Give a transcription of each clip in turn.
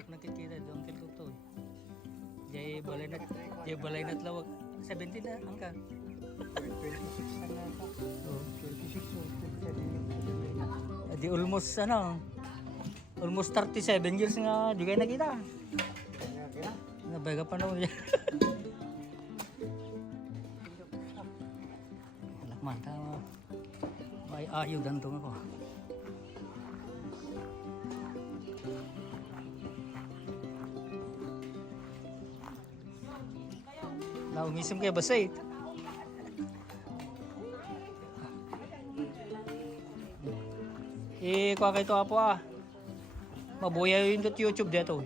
Jak nakikita doon kay Tutoy. Jay balay na lawag. 17 na angka. 26 na nga pa. Oh. 26 or 27. Di almost almost 37 years nga di kayo nakita. Kaya? Nabaga pa naman yan. Alakman, tama. May ayod ang tunga ko. Naumisip kayo ba sa'yo? Kuha kayo ito po mabuya yung YouTube dito.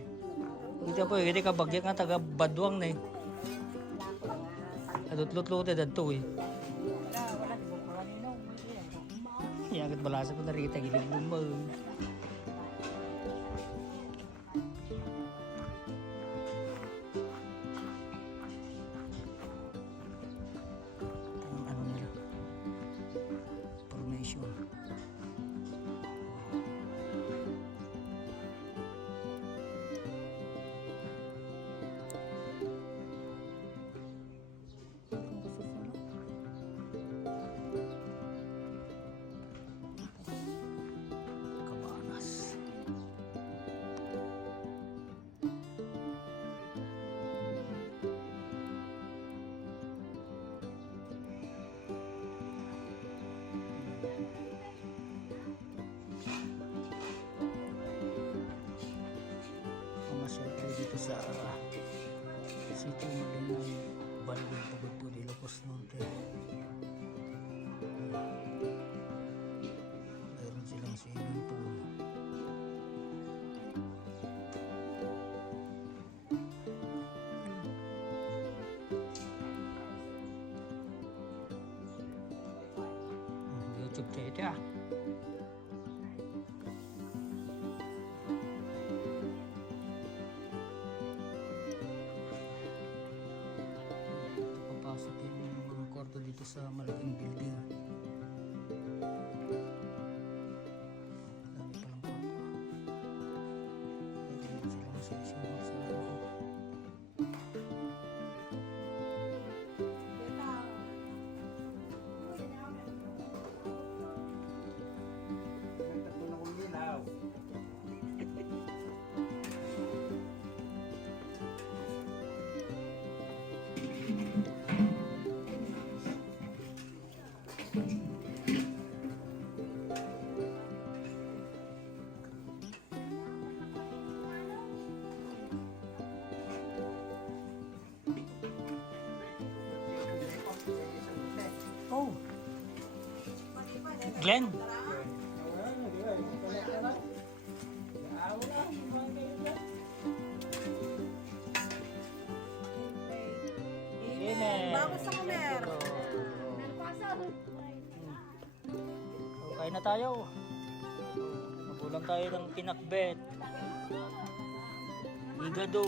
Dito po, hindi ka bagyak nga taga Badwang na Adot-lut-lut dito Agad balasa ko na rita, gilig bumbag. Ano nila? Formation. Masyal tayo dito sa City Malinay Balbon Pagod di Ilocos Norte. Mayroon silang swimming pool. YouTube tayo ito Papasok yung mga kwarto dito sa malaking building. Dami palang kwarto. Mayroon silang session sa Oh, Glenn. Bago sa kumer. Kain na tayo. Nagulang tayo ng pinakbet. Higado.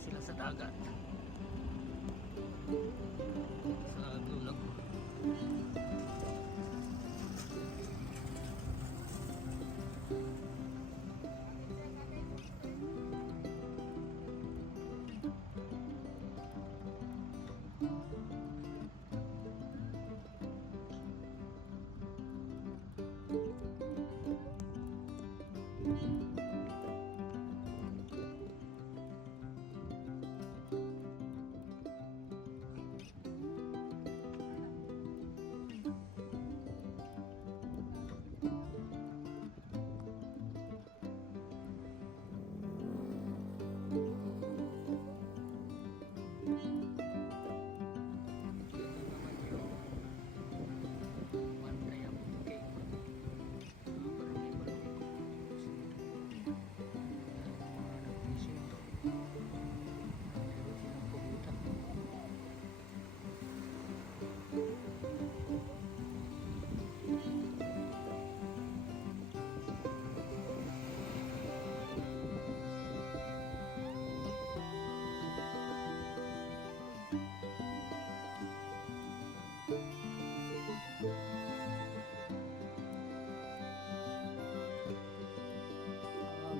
sila sa dagat. Sa Blue Lagoon.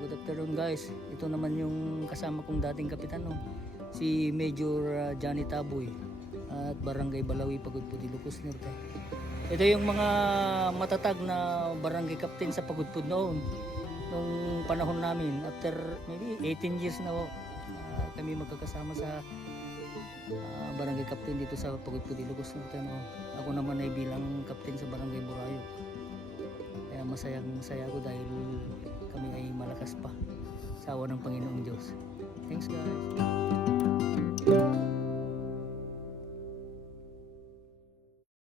Good afternoon guys. Ito naman yung kasama kong dating kapitan, no? Si Major Johnny Taboy at Barangay Balawi, Pagudpud, Ilocos Norte. Ito yung mga matatag na barangay captain sa Pagudpud noon. Nung panahon namin, after maybe 18 years na kami magkakasama sa barangay captain dito sa Pagudpud, Ilocos Norte, no? Ako naman ay bilang captain sa Barangay Burayo. Kaya masaya ako dahil kami ay malakas pa sa awa ng Panginoong Diyos. Thanks guys.